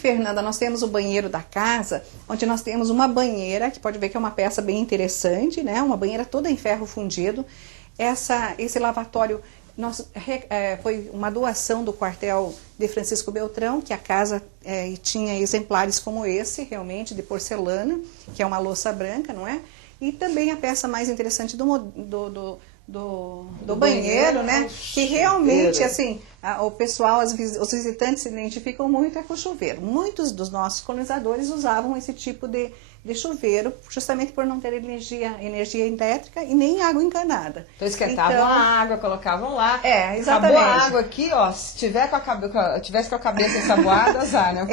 Fernanda, nós temos o banheiro da casa, onde nós temos uma banheira, que pode ver que é uma peça bem interessante, né? Uma banheira toda em ferro fundido. Esse lavatório foi uma doação do quartel de Francisco Beltrão, que a casa tinha exemplares como esse, realmente, de porcelana, que é uma louça branca, não é? E também a peça mais interessante do banheiro, né? Que realmente, assim, o pessoal, os visitantes se identificam muito com o chuveiro. Muitos dos nossos colonizadores usavam esse tipo de chuveiro, justamente por não ter energia elétrica e nem água encanada. Então esquentavam a água, colocavam lá. Exatamente. Acabou a água aqui, ó, se tivesse com a cabeça ensaboada, azar, né?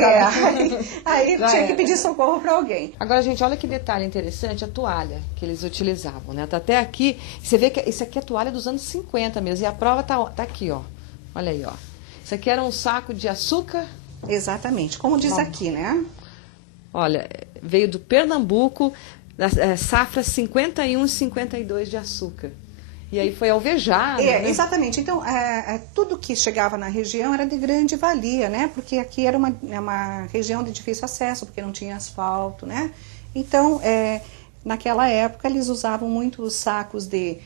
Aí tinha que pedir socorro para alguém. Agora, gente, olha que detalhe interessante, a toalha que eles utilizavam, né? Tá até aqui, você vê que isso aqui é toalha dos anos 50 mesmo, e a prova tá aqui, ó. Olha aí, ó. Isso aqui era um saco de açúcar. Exatamente, como diz aqui, né? Olha, veio do Pernambuco, safra 51 e 52 de açúcar. E aí foi alvejado, né? Exatamente. Então, tudo que chegava na região era de grande valia, né? Porque aqui era uma região de difícil acesso, porque não tinha asfalto, né? Então, naquela época, eles usavam muito os sacos de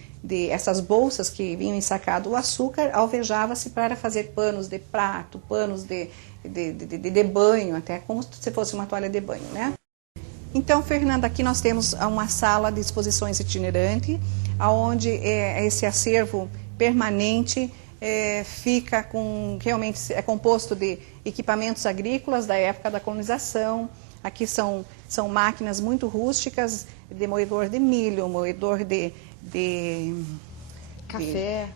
essas bolsas que vinham ensacado o açúcar, alvejava-se para fazer panos de prato, panos de banho, até como se fosse uma toalha de banho, né? Então, Fernanda, aqui nós temos uma sala de exposições itinerante, onde esse acervo permanente fica realmente é composto de equipamentos agrícolas da época da colonização. Aqui são máquinas muito rústicas, de moedor de milho, moedor de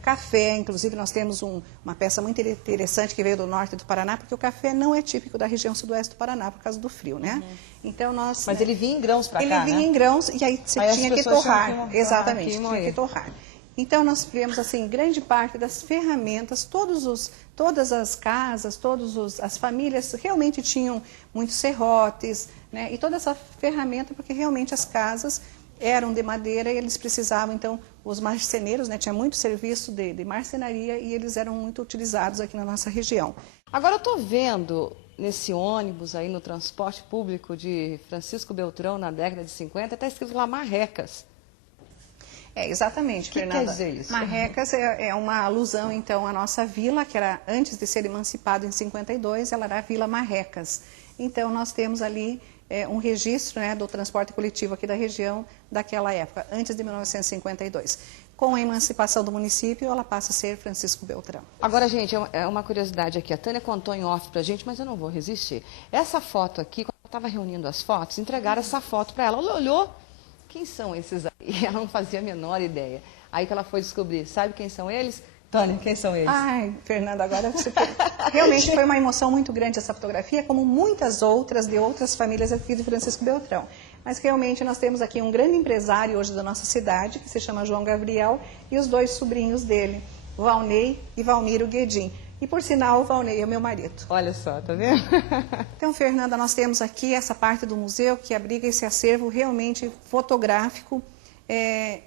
café. Inclusive nós temos uma peça muito interessante que veio do norte do Paraná, porque o café não é típico da região sudoeste do Paraná por causa do frio, né? Então Mas ele vinha em grãos para cá, né? Ele vinha em grãos e aí você tinha que torrar. Exatamente, tinha que torrar. Então nós vemos assim, grande parte das ferramentas, todas as casas, as famílias realmente tinham muitos serrotes, né? E toda essa ferramenta, porque realmente as casas eram de madeira e eles precisavam, então, os marceneiros, né, tinha muito serviço de marcenaria e eles eram muito utilizados aqui na nossa região. Agora eu estou vendo nesse ônibus aí no transporte público de Francisco Beltrão na década de 50, está escrito lá Marrecas. Exatamente, Fernanda. O que quer dizer isso? Marrecas é uma alusão, então, à nossa vila, que era, antes de ser emancipada em 52, ela era a Vila Marrecas. Então, nós temos ali um registro, né, do transporte coletivo aqui da região daquela época, antes de 1952. Com a emancipação do município, ela passa a ser Francisco Beltrão. Agora, gente, é uma curiosidade aqui. A Tânia contou em off pra gente, mas eu não vou resistir. Essa foto aqui, quando eu estava reunindo as fotos, entregaram essa foto para ela. Ela olhou, quem são esses aí? E ela não fazia a menor ideia. Aí que ela foi descobrir, sabe quem são eles? Tânia, quem são eles? Ai, Fernanda, agora você... Realmente foi uma emoção muito grande essa fotografia, como muitas outras de outras famílias aqui de Francisco Beltrão. Mas realmente nós temos aqui um grande empresário hoje da nossa cidade, que se chama João Gabriel, e os dois sobrinhos dele, Valnei e Valmiro Guedin. E por sinal, o Valnei é o meu marido. Olha só, tá vendo? Então, Fernanda, nós temos aqui essa parte do museu que abriga esse acervo realmente fotográfico.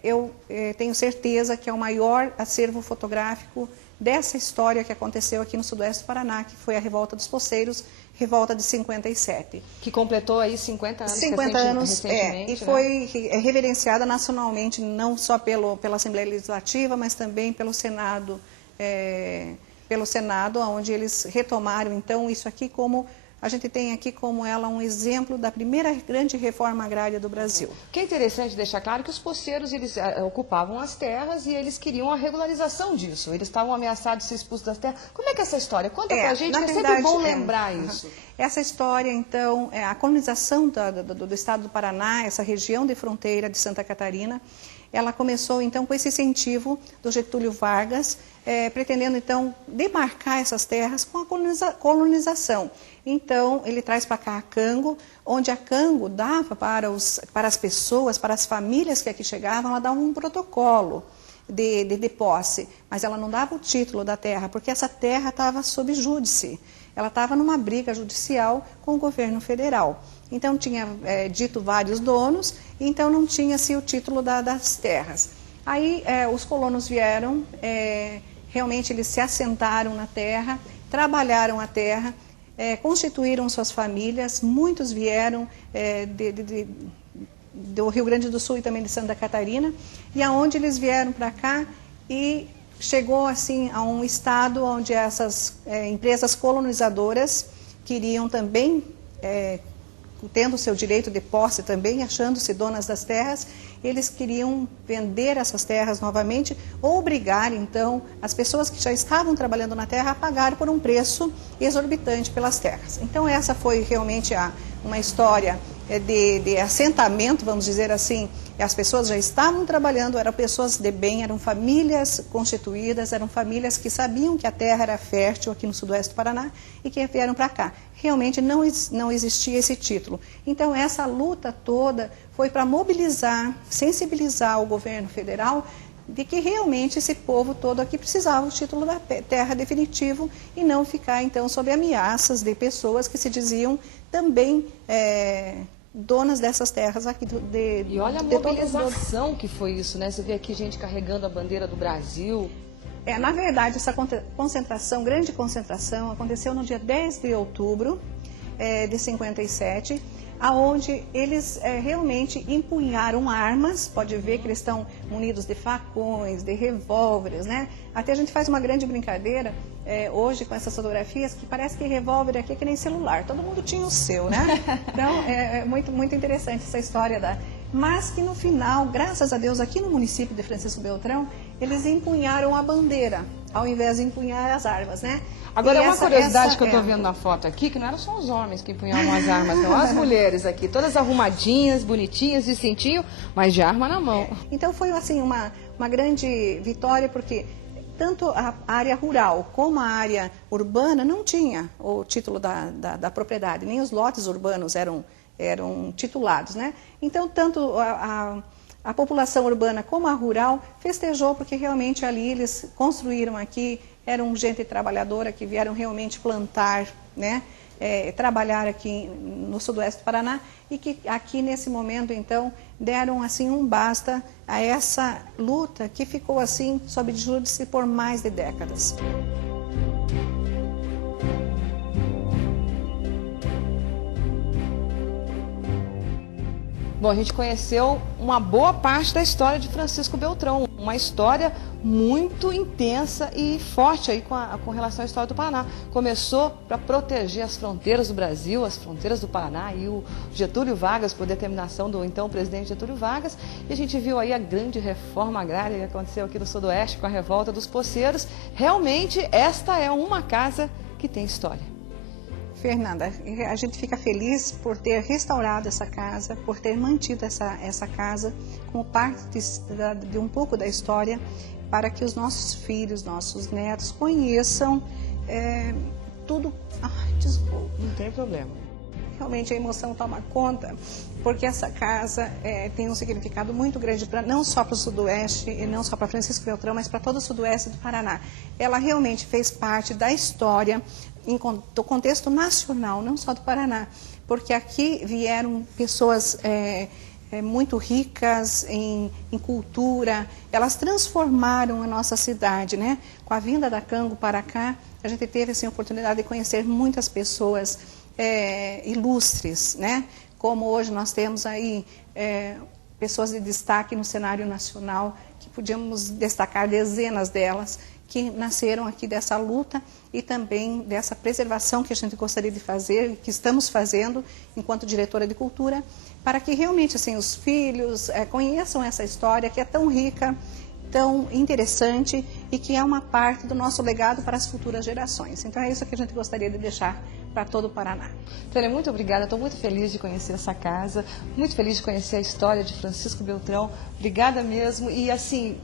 Eu tenho certeza que é o maior acervo fotográfico dessa história que aconteceu aqui no sudoeste do Paraná, que foi a Revolta dos Poceiros, revolta de 57. Que completou aí 50 anos, 50 anos, recentemente, e foi reverenciada nacionalmente, não só pela Assembleia Legislativa, mas também pelo Senado, onde eles retomaram, então, isso aqui como... A gente tem aqui como ela um exemplo da primeira grande reforma agrária do Brasil. O que é interessante deixar claro que os poceiros, eles ocupavam as terras e eles queriam a regularização disso. Eles estavam ameaçados de ser expulsos das terras. Como é que é essa história? Conta pra gente, que é sempre bom lembrar isso. Essa história, então, a colonização do estado do Paraná, essa região de fronteira de Santa Catarina, ela começou, então, com esse incentivo do Getúlio Vargas, pretendendo, então, demarcar essas terras com a colonização. Então, ele traz para cá a Cango, onde a Cango dava para as pessoas, para as famílias que aqui chegavam, ela dava um protocolo de posse, mas ela não dava o título da terra, porque essa terra estava sob júdice. Ela estava numa briga judicial com o governo federal. Então, tinha dito vários donos, então não tinha-se o título das terras. Aí, os colonos vieram, realmente eles se assentaram na terra, trabalharam a terra, constituíram suas famílias, muitos vieram do Rio Grande do Sul e também de Santa Catarina, e aonde eles vieram para cá e chegou assim a um estado onde essas empresas colonizadoras queriam também, tendo seu direito de posse também, achando-se donas das terras, eles queriam vender essas terras novamente, ou obrigar então as pessoas que já estavam trabalhando na terra a pagar por um preço exorbitante pelas terras. Então essa foi realmente uma história de assentamento, vamos dizer assim. As pessoas já estavam trabalhando, eram pessoas de bem, eram famílias constituídas, eram famílias que sabiam que a terra era fértil aqui no sudoeste do Paraná e que vieram para cá. Realmente não existia esse título. Então essa luta toda foi para mobilizar, sensibilizar o governo federal de que realmente esse povo todo aqui precisava do título da terra definitivo e não ficar então sob ameaças de pessoas que se diziam também donas dessas terras aqui E olha a mobilização que foi isso, né? Você vê aqui gente carregando a bandeira do Brasil. Na verdade, essa concentração, grande concentração, aconteceu no dia 10 de outubro de 57, aonde eles realmente empunharam armas. Pode ver que eles estão munidos de facões, de revólveres, né? Até a gente faz uma grande brincadeira hoje com essas fotografias, que parece que revólver aqui é que nem celular, todo mundo tinha o seu, né? Então é muito, muito interessante essa história Mas que no final, graças a Deus, aqui no município de Francisco Beltrão, eles empunharam a bandeira, ao invés de empunhar as armas, né? Agora, uma curiosidade que eu estou vendo na foto aqui, que não eram só os homens que empunhavam as armas, não, as mulheres aqui, todas arrumadinhas, bonitinhas, de cintinho, mas de arma na mão. Então foi assim uma grande vitória, porque tanto a área rural como a área urbana não tinha o título da propriedade, nem os lotes urbanos eram titulados, né? Então, tanto a população urbana como a rural festejou, porque realmente ali eles construíram aqui, eram gente trabalhadora que vieram realmente plantar, né? Trabalhar aqui no sudoeste do Paraná, e que aqui nesse momento então deram assim um basta a essa luta que ficou assim sob júdice por mais de décadas. Bom, a gente conheceu uma boa parte da história de Francisco Beltrão, uma história muito intensa e forte aí com relação à história do Paraná. Começou para proteger as fronteiras do Brasil, as fronteiras do Paraná, e o Getúlio Vargas, por determinação do então presidente Getúlio Vargas, e a gente viu aí a grande reforma agrária que aconteceu aqui no Sudoeste com a revolta dos poceiros. Realmente, esta é uma casa que tem história. Fernanda, a gente fica feliz por ter restaurado essa casa, por ter mantido essa casa como parte de um pouco da história, para que os nossos filhos, nossos netos conheçam tudo. Ai, desculpa. Não tem problema. Realmente a emoção toma conta, porque essa casa tem um significado muito grande, não só para o Sudoeste, e não só para Francisco Beltrão, mas para todo o Sudoeste do Paraná. Ela realmente fez parte da história do contexto nacional, não só do Paraná, porque aqui vieram pessoas muito ricas em cultura, elas transformaram a nossa cidade, né? Com a vinda da Cango para cá, a gente teve assim, a oportunidade de conhecer muitas pessoas ilustres, né? Como hoje nós temos aí pessoas de destaque no cenário nacional, que podíamos destacar dezenas delas, que nasceram aqui dessa luta e também dessa preservação que a gente gostaria de fazer, que estamos fazendo enquanto diretora de cultura, para que realmente assim, os filhos conheçam essa história que é tão rica, tão interessante e que é uma parte do nosso legado para as futuras gerações. Então é isso que a gente gostaria de deixar para todo o Paraná. Tânia, muito obrigada, estou muito feliz de conhecer essa casa, muito feliz de conhecer a história de Francisco Beltrão, obrigada mesmo, e assim,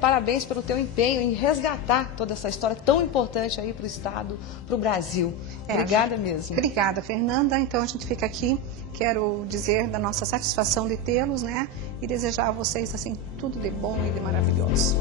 parabéns pelo teu empenho em resgatar toda essa história tão importante aí para o Estado, para o Brasil. Obrigada mesmo. Obrigada, Fernanda. Então a gente fica aqui, quero dizer da nossa satisfação de tê-los, né, e desejar a vocês assim tudo de bom e de maravilhoso.